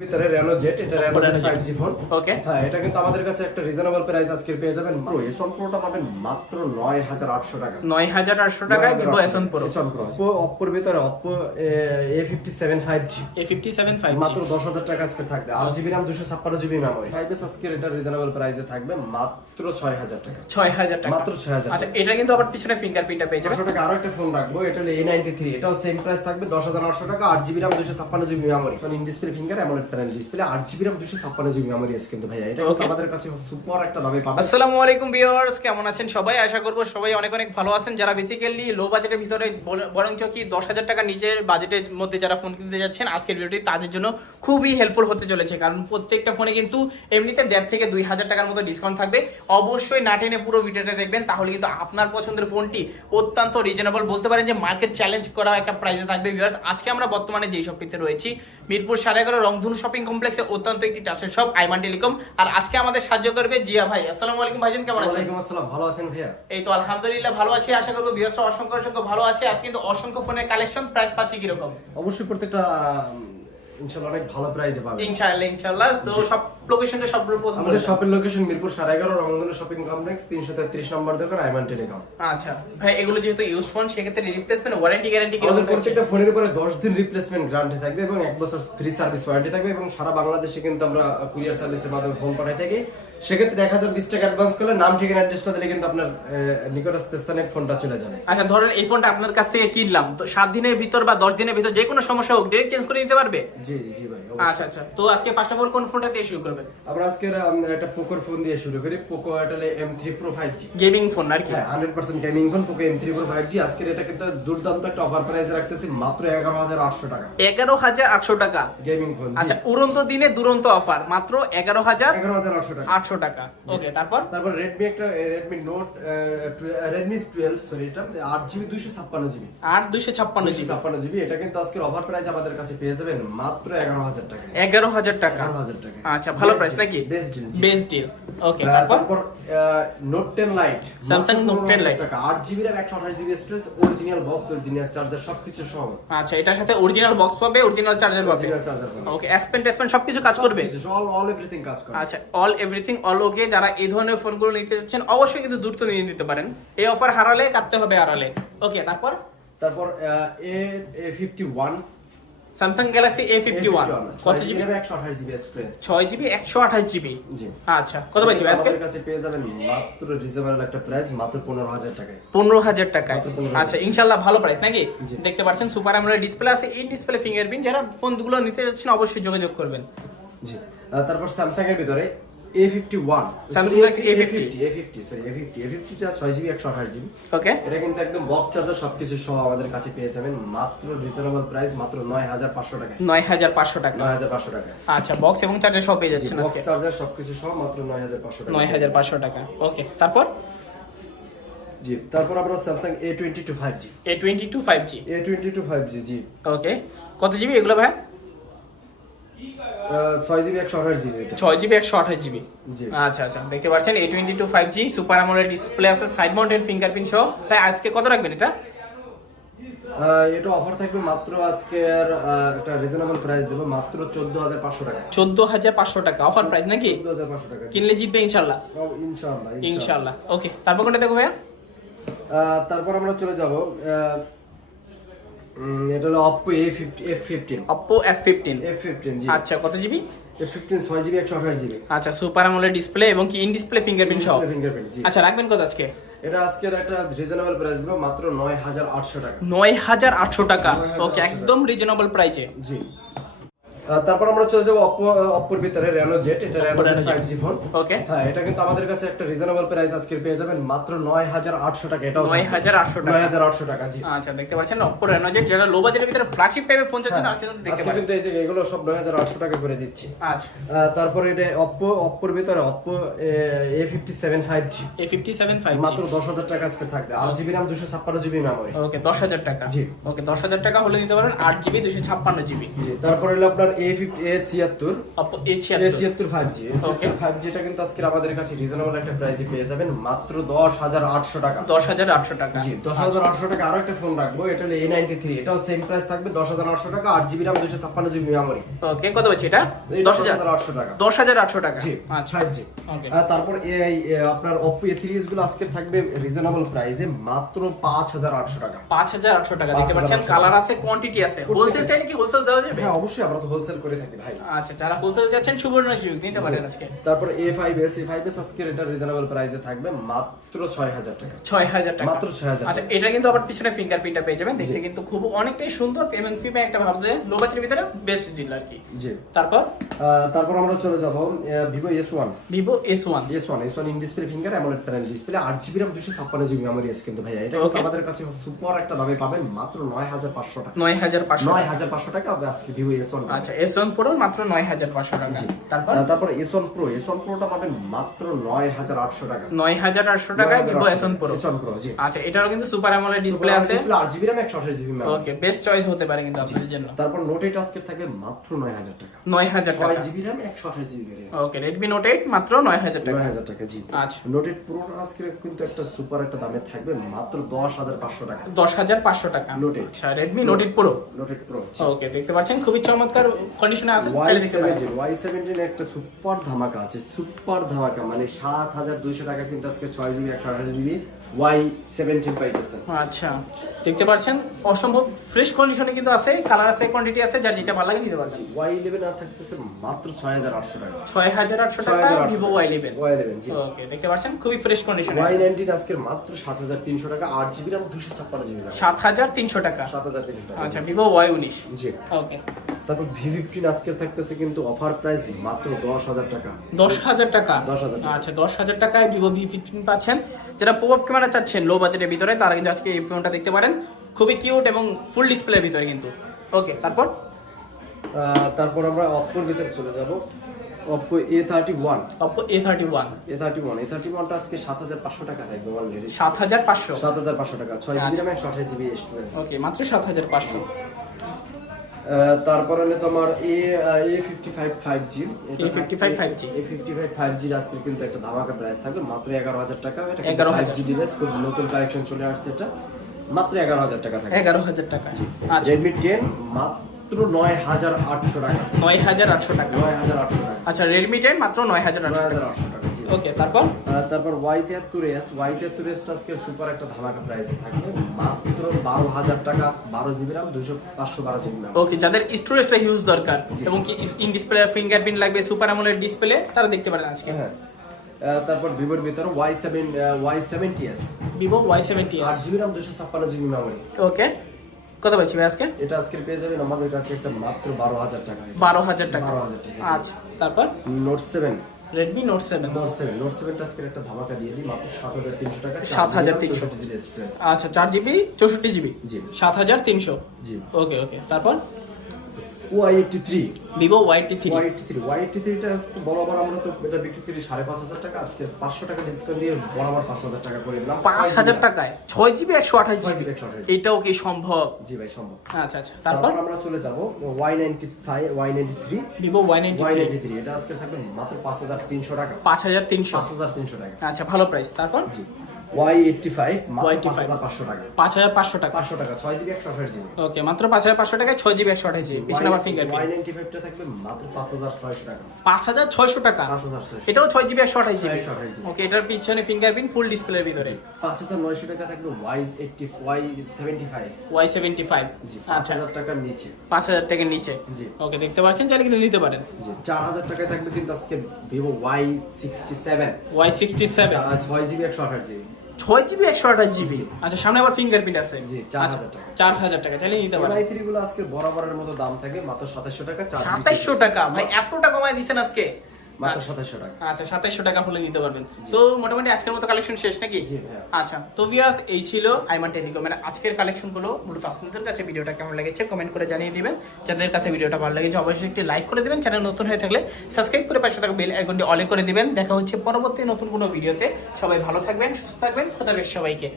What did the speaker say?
ভিতরে Reno jet এটা Reno. Five G phone okay হ্যাঁ এটা কিন্তু আমাদের কাছে একটা রিজনেবল প্রাইস আজকে পেয়ে যাবেন। প্রো এস ওয়ান প্রোটা পাবেন মাত্র নয় হাজার আটশো টাকা। নয় হাজার আটশো টাকায় ভিভো এস প্রো অপো অপ্পোর ভিতরে Oppo A fifty seven five G A fifty seven five মাত্র দশ হাজার টাকা আজকে থাকবে। আট জিবি রাম দুশো ছাপ্পান্ন জিবি মেমোরি ফাইভ এস আজকের এটা রিজনেবল প্রাইসে থাকবে মাত্র ছয় হাজার টাকা। ছয় হাজার টাকা। মাত্র ছয় হাজার আচ্ছা এটা কিন্তু আবার পিছনে ফিঙ্গারপ্রিন্টটা পেয়ে যাবে টাকা আরও একটা ফোন রাখব এটা হলো এ নাইনটি থ্রি এটাও সেম প্রাইস থাকবে দশ হাজার আটশো টাকা আট জিবি রাম দুশো ছাপ্পান্ন GB memory in display finger এমন প্যানেল ডিসপ্লে আট জিবি রাম দুশো ছাপ্পান্ন জিবি মেমোরি আছে কিন্তু ভাইয়া। এটা আমাদের কাছে সুপার একটা দামে পাবেন। আসসালামু আলাইকুম ভিউয়ার্স কেমন আছেন সবাই? আশা করব সবাই অনেক অনেক ভালো আছেন। যারা বেসিক্যালি লো বাজেটের ভিতরে বরঞ্চ কি দশ হাজার টাকা নিচের বাজেটের মধ্যে যারা ফোন কিনতে যাচ্ছেন আজকের ভিডিওটি তাদের জন্য খুবই হেল্পফুল হতে চলেছে। কারণ প্রত্যেকটা ফোনে কিন্তু এমনিতে দেড় থেকে দুই হাজার টাকার মতো ডিসকাউন্ট থাকবে। অবশ্যই না টেনে পুরো ভিডিওটা দেখবেন তাহলে কিন্তু আপনার পছন্দের ফোনটি অত্যন্ত রিজনেবল বলতে পারেন যে মার্কেট চ্যালেঞ্জ করা একটা প্রাইসে থাকবে ভিউয়ার্স আজকে আমরা বর্তমানে যেই শপটিতে রয়েছি মিরপুর সাড়ে এগারো রংধনু শপিং কমপ্লেক্সে অত্যন্ত একটি টাচের শপ আইমান টেলিকম আর আজকে আমাদের সাহায্য করবে জিয়া ভাই। আসসালামু আলাইকুম ভাইজান কেমন আছেন? ওয়ালাইকুম আসসালাম ভালো আছেন ভাইয়া? এই তো আলহামদুলিল্লাহ ভালো আছি। আশা করব বিয়স অসংখ্য অসংখ্য ভালো আছে। আজকে কিন্তু অসংখ্য ফোনের কালেকশন প্রাইস পাচ্ছি কীরকম? অবশ্যই প্রত্যেকটা ইনশাআল্লাহ অনেক ভালো প্রাইজে পাবেন। ইনশাআল্লাহ ইনশাআল্লাহ তো সব লোকেশনটা সব প্রথম আমাদের শপের লোকেশন মিরপুর সাড়ে এগারো রংধনু শপিং কমপ্লেক্স তিনশো তেত্রিশ নম্বর দোকান আইমান টেলিকম। আচ্ছা। ভাই এগুলো যেহেতু ইউজ ফোন সেক্ষেত্রে রিপ্লেসমেন্ট ওয়ারেন্টি গ্যারান্টি আমাদের প্রত্যেকটা ফোনের উপরে দশ দিন রিপ্লেসমেন্ট গ্যারান্টি থাকবে এবং এক বছর ফ্রি সার্ভিস ওয়ারেন্টি থাকবে এবং সারা বাংলাদেশে কিন্তু আমরা কুরিয়ার সার্ভিসের মাধ্যমে ফোন পাঠাই থাকি। সেক্ষেত্রে এক হাজার বিশ টাকা অ্যাডভান্স করলে নাম ঠিকানা অ্যাড্রেসটা দিলে কিন্তু আপনার নিকটস্থ স্থানে ফোনটা চলে যাবে। আচ্ছা ধরেন এই ফোনটা আপনার কাছ থেকে কিনলাম তো সাত দিনের ভিতর বা দশ দিনের ভিতর যে কোনো সমস্যা হোক ডিরেক্ট চেঞ্জ করে দিতে পারবে? জি জি ভাই আচ্ছা আচ্ছা। তো আজকে ফার্স্ট অফ অল কোন ফোনটা দিয়ে শুরু করবেন আমরা আজকে একটা পোকোর ফোন দিয়ে শুরু করি। পোকো এটা M three pro five G gaming phone আর কি? Hundred percent gaming phone Poco M three pro five G আজকের এটা কিন্তু দুর্দান্ত একটা অফার প্রাইস রাখতেছি মাত্র এগারো হাজার আটশো টাকা। এগারো হাজার আটশো টাকা। গেমিং ফোন আচ্ছা উড়ন্ত দিনে দুরন্ত অফার মাত্র এগারো হাজার এগারো হাজার আটশো টাকা। আটশো টাকা। ওকে তারপর? তারপর রেডমি একটা Redmi note Redmi twelve sorry এটা আট জিবি দুইশো ছাপ্পান্ন জিবি। আর দুইশো ছাপ্পান্ন জিবি। ছাপ্পান্ন জিবি এটা কিন্তু আজকের অফার প্রাইস আমাদের কাছে পেয়ে যাবেন মাত্র এগারো হাজার টাকা এগারো হাজার টাকা। টাকা আচ্ছা ভালো প্রাইস নাকি? Best deal best deal okay তারপর? Note ten lite Samsung Note 10 Lite। টাকা আট জিবি র্যাম একশো আঠাশ GB storage original box original charger সবকিছু সহ। আচ্ছা এটার সাথে অরিজিনাল বক্স পাবে অরিজিনাল চার্জার পাবে? অরিজিনাল চার্জার ওকে অ্যাসপেন টেসপেন সবকিছু কাজ করবে? অল অল এভরিথিং কাজ করে আচ্ছা অল এভরিথিং অল ওকে যারা এই ধরনের ফোনগুলো নিতে যাচ্ছেন অবশ্যই কিন্তু দ্রুত নিয়ে নিতে পারেন। এই অফার হারালে কাটতে হবে আড়ালে ওকে তারপর? তারপর A A fifty one Samsung Galaxy A fifty one কত জিবি একশো আঠাশ জিবি ছয় জিবি একশো আঠাশ জিবি জি। আচ্ছা কত পাইছি আজকে? কাছে পেয়ে যাবেন মাত্র রিজনেবল একটা প্রাইস মাত্র পনেরো হাজার টাকায়। পনেরো হাজার টাকায়। আচ্ছা ইনশাল্লাহ ভালো প্রাইস নাকি? দেখতে পাচ্ছেন সুপার আমরা ডিসপ্লে আছে এই ডিসপ্লে ফিঙ্গারপ্রিন্ট যারা ফোনগুলো নিতে যাচ্ছেন অবশ্যই যোগাযোগ করবেন। জি। তারপর স্যামসাং এর ভিতরে A fifty one Samsung Galaxy A fifty A fifty sorry A fifty A ফিফটিটা ছয় জিবি একশো আঠাশ জিবি ওকে এটা কিন্তু একদম বক্স চার্জার সবকিছু সহ আমাদের কাছে পেয়ে যাবেন। মাত্র রিজনেবল প্রাইস মাত্র নয় হাজার পাঁচশো টাকা নয় হাজার পাঁচশো টাকা। নয় হাজার পাঁচশো টাকা আচ্ছা বক্স এবং চার্জার সব পেয়ে যাচ্ছেন বক্স চার্জার সবকিছু সহ মাত্র নয় হাজার পাঁচশো টাকা নয় হাজার পাঁচশো টাকা। ওকে তারপর? জি তারপর আমরা Samsung A twenty two five G A twenty two five G A twenty two five G G. Okay কত জিবি এগুলো ভাই? ছয় জিবি একশো আঠাশ জিবি ছয় জিবি একশো আঠাশ জিবি? আচ্ছা আচ্ছা দেখতে পাচ্ছেন A twenty two five G super আমলের ডিসপ্লে আছে সাইড মাউন্টেন ফিঙ্গারপ্রিন্ট সহ। তাই আজকে কত রাখবেন এটা? এটা অফার থাকবে মাত্র আজকে আর একটা রিজনেবল প্রাইস দেবো মাত্র চোদ্দ হাজার পাঁচশো টাকা। চোদ্দ হাজার পাঁচশো টাকা। অফার প্রাইস নাকি? চোদ্দ হাজার পাঁচশো টাকা কিনলে জিতবে ইনশাল্লাহ। ইনশাআল্লাহ ইনশাল্লাহ ওকে তারপর কোনটা দেখো ভাইয়া? তারপর আমরা চলে যাব এটা হলো Oppo A fifty F fifteen Oppo F fifteen F fifteen জি। আচ্ছা কত জিবি? এফ ফিফটিন ছয় জিবি একশো আঠাশ জিবি। আচ্ছা সুপার আমলের ডিসপ্লে এবং কি ইন ডিসপ্লে ফিঙ্গারপ্রিন্ট সহ ফিঙ্গারপ্রিন্ট আচ্ছা রাখবেন কত আজকে? এটা আজকের একটা রিজনেবল প্রাইস দেবো মাত্র নয় হাজার আটশো টাকা। নয় হাজার আটশো টাকা। ওকে একদম রিজনেবল প্রাইসে জি। তারপর আমরা চলে যাব অপো অপোর ভিতরে রেনো জেট এটা Reno Z five G phone okay হ্যাঁ এটা কিন্তু আমাদের কাছে একটা রিজনেবল প্রাইস আজকে পেয়ে যাবেন মাত্র নয় হাজার আটশো টাকা এটা নয় হাজার আটশো নয় হাজার আটশো টাকা জি। আচ্ছা দেখতে পাচ্ছেন অপ্পো রেনো জেট যেটা লো বাজেটের ভিতরে ফ্ল্যাগশিপ টাইপের ফোন চাচ্ছেন হ্যাঁ, দেখতে আজকে কিন্তু এই যে এগুলো সব নয় হাজার আটশো টাকা করে দিচ্ছি। আচ্ছা। তারপরে এটা অপ্পো অপ্পোর ভিতরে Oppo A fifty seven five G A fifty seven five মাত্র দশ হাজার টাকা আজকে থাকবে। আট জিবি রাম দুশো ছাপ্পান্ন জিবি মেমোরি ওকে দশ হাজার টাকা। জি। ওকে দশ হাজার টাকা হলে দিতে পারেন আট জিবি দুশো ছাপ্পান্ন জিবি জি তারপরে হলো আপনার এ এ ছিয়াত্তর এ এ ছিয়াত্তর ছিয়াত্তর ফাইভ জি ফাইভ জিটা কিন্তু আজকে আমাদের কাছে রিজনেবল একটা প্রাইসে পেয়ে যাবেন মাত্র দশ হাজার আটশো টাকা। দশ হাজার আটশো টাকা। জি দশ হাজার আটশো টাকা আরও একটা ফোন রাখব এটা হলো এ নাইনটি থ্রি এটাও সেম প্রাইস থাকবে দশ হাজার আটশো টাকা আট জিবি রাম দুশো ছাপ্পান্ন জিবি মেমোরি ওকে কত হচ্ছে এটা? দশ হাজার। আটশো টাকা। দশ হাজার আটশো টাকা। জি আচ্ছা। ফাইভ জি তারপর আপনার অপো এ থ্রি গুলো আজকে থাকবে রিজনেবল প্রাইসে মাত্র পাঁচ হাজার আটশো টাকা। পাঁচ হাজার আটশো টাকা। দেখতে 5,800 পাচ্ছেন কালার আছে কোয়ান্টিটি আছে। হোলসেল কি হোলসেল দেওয়া যাবে? হ্যাঁ অবশ্যই আমরা তো হোলসেল করে থাকি ভাই। আচ্ছা যারা হোলসেল চাচ্ছেন সুবর্ণ সুযোগ নিতে পারেন আজকে। তারপর A five S A five S আজকে এটা রিজনেবল প্রাইসে থাকবে মাত্র ছয় হাজার টাকা। ছয় হাজার টাকা। মাত্র 6,000 আচ্ছা এটা কিন্তু আবার পিছনে ফিঙ্গারপ্রিন্টটা পেয়ে যাবেন। দেখতে কিন্তু খুব অনেকটাই সুন্দর এবং ফিমে একটা ভাবতে লো বাজেটের ভিতরে বেস্ট ডিল আর কি। জি। তারপর? তারপর আমরা চলে যাব Vivo S one Vivo S one S one S one in display finger AMOLED panel display আট জিবি রাম দুশো ছাপ্পান্ন জিবি মেমোরি আছে কিন্তু ভাইয়া। এটা আমাদের কাছে সুপার একটা দামে পাবেন মাত্র নয় হাজার পাঁচশো টাকা। নয় হাজার পাঁচশো নয় হাজার পাঁচশো টাকা আজকে ভিভো এস ওয়ান আচ্ছা এস ওয়ান প্রো মাত্র নয় হাজার পাঁচশো টাকা। তারপর? তারপর S one Pro S one প্রোটা পাবেন মাত্র নয় হাজার আটশো টাকা। নয় হাজার আটশো টাকায় Vivo S one Pro S one Pro জি। আচ্ছা এটারও কিন্তু সুপার অ্যামোলেড ডিসপ্লে আছে। আট জিবি রাম একশো আঠাশ জিবি ওকে বেস্ট চয়েস হতে পারে কিন্তু আপনাদের জন্য। তারপর নোট এইট আজকে থাকবে মাত্র নয় হাজার টাকা। নয় হাজার ছয় টাকা। জিবি রাম একশো আঠাশ GB okay Redmi Note eight মাত্র নয় হাজার টাকা। নয় হাজার টাকা জি। আচ্ছা। নোট এইট প্রো আজকে কিন্তু একটা সুপার একটা দামে থাকবে মাত্র দশ হাজার পাঁচশো টাকা। দশ হাজার পাঁচশো টাকা। আচ্ছা Redmi Note eight Pro Note eight Pro okay দেখতে পাচ্ছেন খুবই চমৎকার কন্ডিশনে আছে চাইলে দেখতে পারেন। ওয়াই সেভেন্টিন একটা সুপার ধামাকা আছে সুপার ধামাকা মানে সাত হাজার দুইশো টাকা কিন্তু আজকে ছয় জিবি একশো আঠাশ জিবি ওয়াই সেভেন্টিন পাইতেছেন আচ্ছা দেখতে পাচ্ছেন অসম্ভব ফ্রেশ কন্ডিশনে কিন্তু আছে কালার আছে কোয়ান্টিটি আছে যার যেটা ভালো লাগে নিতে পারছি ওয়াই ইলেভেন আর থাকতেছে মাত্র ছয় হাজার আটশো টাকা। ছয় হাজার আটশো ছয় টাকা। Vivo Y eleven Y eleven জি। ওকে দেখতে পাচ্ছেন খুবই ফ্রেশ কন্ডিশনে ওয়াই নাইনটিন আজকের মাত্র সাত হাজার তিনশো টাকা আট জিবি রাম দুশো ছাপ্পান্ন জিবি সাত হাজার তিনশো টাকা। সাত হাজার তিনশো টাকা। আচ্ছা ভিভো ওয়াই উনিশ। জি। ওকে। তারপর ভি ফিফটিন আজকের থাকতেছে কিন্তু অফার প্রাইস মাত্র দশ হাজার টাকা। দশ হাজার টাকা? 10,000 টাকা। আচ্ছা দশ হাজার টাকায় ভিভো ভি ফিফটিন পাচ্ছেন। যারা আপ ক্যামেরা চাচ্ছেন লো বাজেটের ভিতরে তারা কিন্তু আজকে এই ফোনটা দেখতে পারেন। খুবই কিউট এবং ফুল ডিসপ্লের ভিতরে কিন্তু। ওকে তারপর? তারপর আমরা অপ্পোর ভিতরে চলে যাব। Oppo A thirty one Oppo A thirty one A thirty one A thirty ওয়ানটা আজকে সাত হাজার পাঁচশো টাকা থাকবে অলরেডি সাত হাজার পাঁচশো? সাত হাজার পাঁচশো টাকা ছয় জিবি র্যাম একশো আঠাশ জিবি স্টোরেজ ওকে মাত্র সাত হাজার পাঁচশো। তারপরে হলো তোমার A A fifty five five G A55 5G A fifty five five G আজকে কিন্তু একটা ধামাকা প্রাইস থাকবে মাত্র এগারো হাজার টাকা। এটা 11,000 ফাইভ জি ডিভাইস খুব নতুন কালেকশন চলে আসছে এটা। মাত্র এগারো হাজার টাকা থাকবে। এগারো হাজার টাকা। আচ্ছা। রেডমি টেন মাত্র নয় হাজার আটশো টাকা। নয় হাজার আটশো টাকা। নয় হাজার আটশো টাকা। আচ্ছা রেডমি টেন মাত্র নয় হাজার আটশো টাকা। জি ওকে তারপর? তারপর ওয়াই তিয়াত্তর এস ওয়াই তিয়াত্তর এস আজকে সুপার একটা ধামাকা প্রাইসে থাকবে। মাত্র বারো হাজার টাকা বারো জিবি রাম দুশো পাঁচশো বারো জিবি রাম ওকে যাদের স্টোরেজটা হিউজ দরকার এবং কি ইন ডিসপ্লে ফিঙ্গারপ্রিন্ট লাগবে সুপার অ্যামোলেড ডিসপ্লে তারা দেখতে পারেন আজকে। হ্যাঁ। তারপর ভিভোর ভিতরে Y seven Y seventy S Vivo Y seventy আট জিবি রাম দুশো ছাপ্পান্ন জিবি মেমোরি ওকে কত পাচ্ছি আজকে? এটা আজকে পেয়ে যাবেন আমাদের কাছে একটা মাত্র বারো হাজার টাকা। বারো হাজার টাকা। 12,000 টাকা, জি। আচ্ছা তারপর? Note seven Redmi Note seven Note seven Note সেভেনটা আজকে একটা ধামাকা দিয়ে দিই মাত্র সাত হাজার তিনশো টাকা 7,300 হাজার তিনশো। আচ্ছা চার জিবি চৌষট্টি জিবি জি। সাত হাজার তিনশো? জি। ওকে ওকে তারপর? Y eighty three Vivo three Y eighty three Y eighty থ্রিটা বরাবর আমরা তো এটা বিক্রি করি সাড়ে পাঁচ হাজার টাকা। আজকে পাঁচশো টাকা ডিসকাউন্ট দিয়ে বরাবর পাঁচ হাজার টাকা করে দিলাম। পাঁচ হাজার টাকায়? ছয় জিবি একশো আঠাশ জিবি এটাও কি সম্ভব? জি ভাই সম্ভব। আচ্ছা আচ্ছা। তারপর? তারপর আমরা চলে যাব Y ninety five Y ninety three Vivo Y ninety Y ninety three এটা আজকে থাকবে মাত্র পাঁচ হাজার তিনশো টাকা। পাঁচ হাজার তিনশো। পাঁচ হাজার তিনশো টাকা। আচ্ছা ভালো প্রাইস তারপর? জি। ওয়াই এইটটি ফাইভ মাত্র Y85 পাঁচ হাজার পাঁচশো টাকা পাঁচ হাজার পাঁচশো টাকা পাঁচশো টাকা ছয় জিবি একশো আঠাশ জিবি ওকে মাত্র পাঁচ হাজার পাঁচশো টাকায় ছয় জিবি একশো আঠাশ জিবি পিছনে আবার ওয়াই নাইনটি ফাইভটা থাকবে মাত্র পাঁচ হাজার ছয়শো টাকা পাঁচ হাজার ছয়শো টাকা পাঁচ হাজার ছয়শো এটাও ছয় জিবি একশো আঠাশ জিবি ওকে এটার পিছনে ফিঙ্গারপ্রিন্ট ফুল ডিসপ্লের ভিতরে পাঁচ হাজার নয়শো টাকা থাকবে Y eighty Y seventy five Y seventy five G পাঁচ আচ্ছা হাজার টাকার নিচে পাঁচ হাজার টাকার নিচে জি ওকে দেখতে পাচ্ছেন চাইলে কিন্তু নিতে পারেন জি চার হাজার টাকায় থাকবে কিন্তু আজকে Vivo Y sixty seven Y sixty seven ছয় জিবি একশো আঠাশ জিবি ছয় জিবি একশো আঠাশ জিবি আচ্ছা সামনে আবার ফিঙ্গারপ্রিন্ট আছে। জি, 4000 আচ্ছা, টাকা। চার হাজার টাকা চাইলে নিতে পারেন। আই থ্রি গুলো আজকে বরাবরের মতো দাম থাকে মাত্র সাতাশশো টাকা চার সাতাইশশো টাকা ভাই এতটা কমায় দিচ্ছেন আজকে। আচ্ছা। আচ্ছা সাতাইশশো টাকা হলে নিতে পারবেন। তো মোটামুটি আজকের মতো কালেকশন শেষ নাকি? আচ্ছা তো এই ছিল আইমান টেলিকমের আজকের কালেকশনগুলো মূলত আপনাদের কাছে ভিডিওটা কেমন লেগেছে কমেন্ট করে জানিয়ে দিবেন। যাদের কাছে ভিডিওটা ভালো লেগেছে অবশ্যই একটি লাইক করে দিবেন। চ্যানেল নতুন হয়ে থাকলে সাবস্ক্রাইব করে পাশে থাকা বেল আইকনটি অলে করে দিবেন। দেখা হচ্ছে পরবর্তী নতুন কোনো ভিডিওতে সবাই ভালো থাকবেন সুস্থ থাকবেন। খোদা সবাইকে।